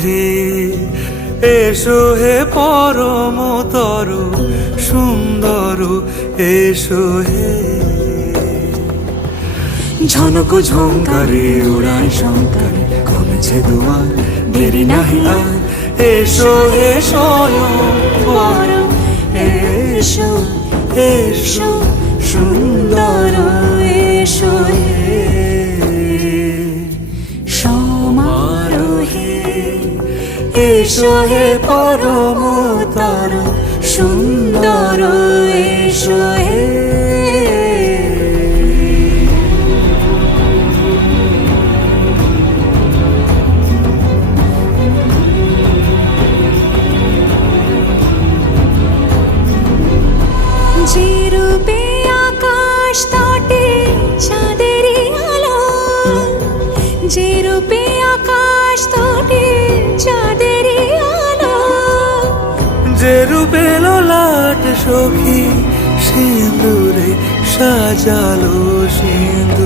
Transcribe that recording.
হে এসো হে পরমতর সুন্দর এসো হে। ঝনক ঝঙ্কারে উড়ায় শঙ্কারে কমেছে দুয়ার, দেরি নাহি আর এসো হে স্বয়ং বর এসো এসো সুন্দর এসো হে। সমারোহে এসো হে পরমতর সুন্দর এসো হে। যে রূপে আকাশ তটে চাঁদেরই আলো, যে রূপে আকাশ তটে চাঁদেরই আলো, যে রূপে ললাট সখী সিঁদুরে সাজালো সিঁদুর